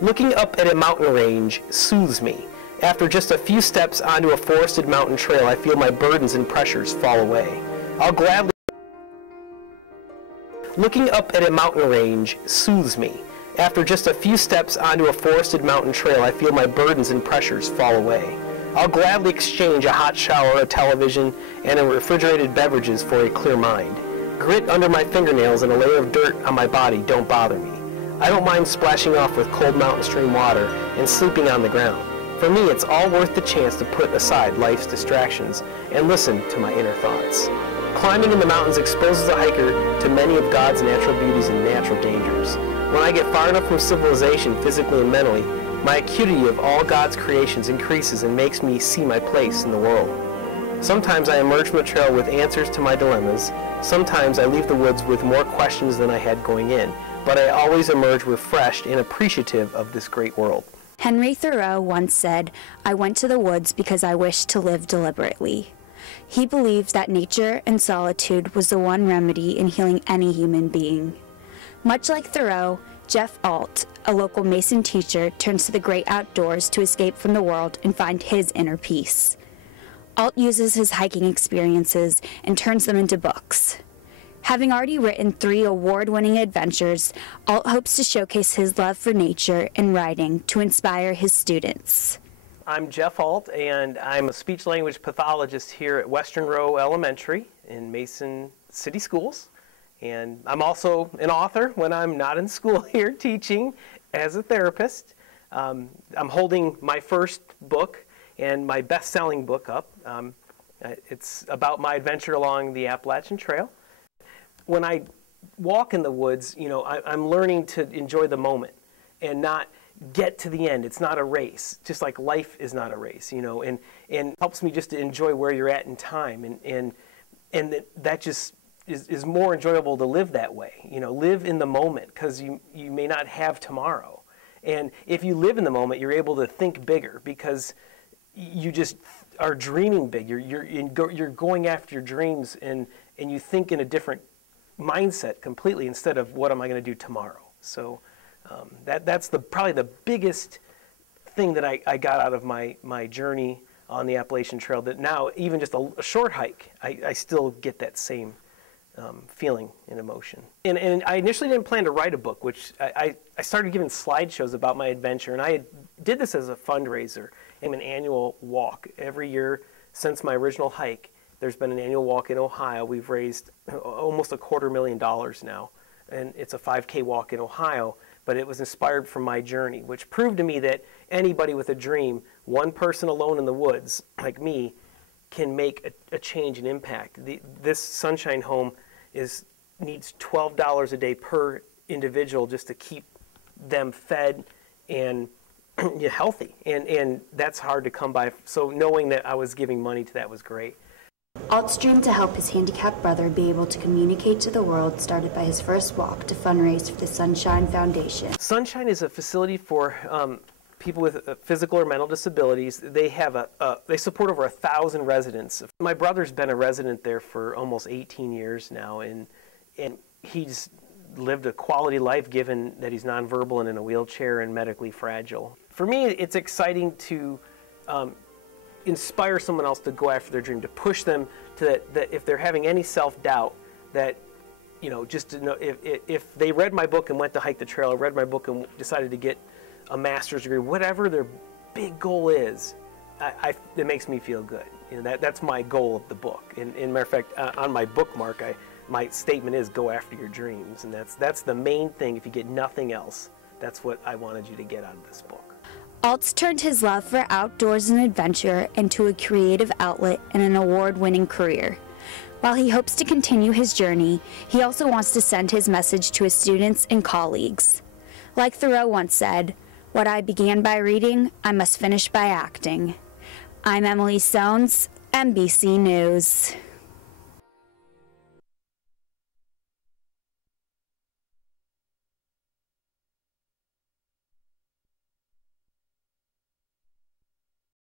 Looking up at a mountain range soothes me. After just a few steps onto a forested mountain trail, I feel my burdens and pressures fall away. I'll gladly... Looking up at a mountain range soothes me. After just a few steps onto a forested mountain trail, I feel my burdens and pressures fall away. I'll gladly exchange a hot shower, a television, and a refrigerated beverages for a clear mind. Grit under my fingernails and a layer of dirt on my body don't bother me. I don't mind splashing off with cold mountain stream water and sleeping on the ground. For me, it's all worth the chance to put aside life's distractions and listen to my inner thoughts. Climbing in the mountains exposes a hiker to many of God's natural beauties and natural dangers. When I get far enough from civilization, physically and mentally, my acuity of all God's creations increases and makes me see my place in the world. Sometimes I emerge from the trail with answers to my dilemmas. Sometimes I leave the woods with more questions than I had going in, but I always emerge refreshed and appreciative of this great world. Henry Thoreau once said, "I went to the woods because I wished to live deliberately." He believed that nature and solitude was the one remedy in healing any human being. Much like Thoreau, Jeff Alt, a local Mason teacher, turns to the great outdoors to escape from the world and find his inner peace. Alt uses his hiking experiences and turns them into books. Having already written 3 award-winning adventures, Alt hopes to showcase his love for nature and writing to inspire his students. I'm Jeff Alt, and I'm a speech-language pathologist here at Western Row Elementary in Mason City Schools. And I'm also an author when I'm not in school here teaching as a therapist. I'm holding my first book and my best-selling book up. It's about my adventure along the Appalachian Trail. When I walk in the woods, you know, I'm learning to enjoy the moment and not get to the end. It's not a race, just like life is not a race, you know, and helps me just to enjoy where you're at in time, and that just is more enjoyable to live that way, you know, live in the moment, because you may not have tomorrow. And if you live in the moment, you're able to think bigger, because you just are dreaming big. You're going after your dreams, and you think in a different mindset completely, instead of what am I going to do tomorrow. So that's probably the biggest thing that I got out of my journey on the Appalachian Trail, that now even just a short hike, I still get that same feeling and emotion. And I initially didn't plan to write a book, which I started giving slideshows about my adventure, and I did this as a fundraiser and an annual walk. Every year since my original hike, there's been an annual walk in Ohio. We've raised almost $250,000 now, and it's a 5K walk in Ohio, but it was inspired from my journey, which proved to me that anybody with a dream, one person alone in the woods, like me, can make a change and impact. This Sunshine Home needs $12 a day per individual just to keep them fed and healthy, and that's hard to come by. So knowing that I was giving money to that was great. Alt's dream to help his handicapped brother be able to communicate to the world started by his first walk to fundraise for the Sunshine Foundation. Sunshine is a facility for people with physical or mental disabilities. They have they support over 1,000 residents. My brother's been a resident there for almost 18 years now, and he's lived a quality life given that he's nonverbal and in a wheelchair and medically fragile. For me, it's exciting to inspire someone else to go after their dream, to push them to that if they're having any self-doubt, that, you know, just to know if they read my book and went to hike the trail, or read my book and decided to get a master's degree, whatever their big goal is, it makes me feel good. You know, that's my goal of the book. And matter of fact, on my bookmark, my statement is go after your dreams, and that's the main thing. If you get nothing else, that's what I wanted you to get out of this book. Alt's turned his love for outdoors and adventure into a creative outlet and an award-winning career. While he hopes to continue his journey, he also wants to send his message to his students and colleagues. Like Thoreau once said, "What I began by reading, I must finish by acting." I'm Emily Sones, NBC News.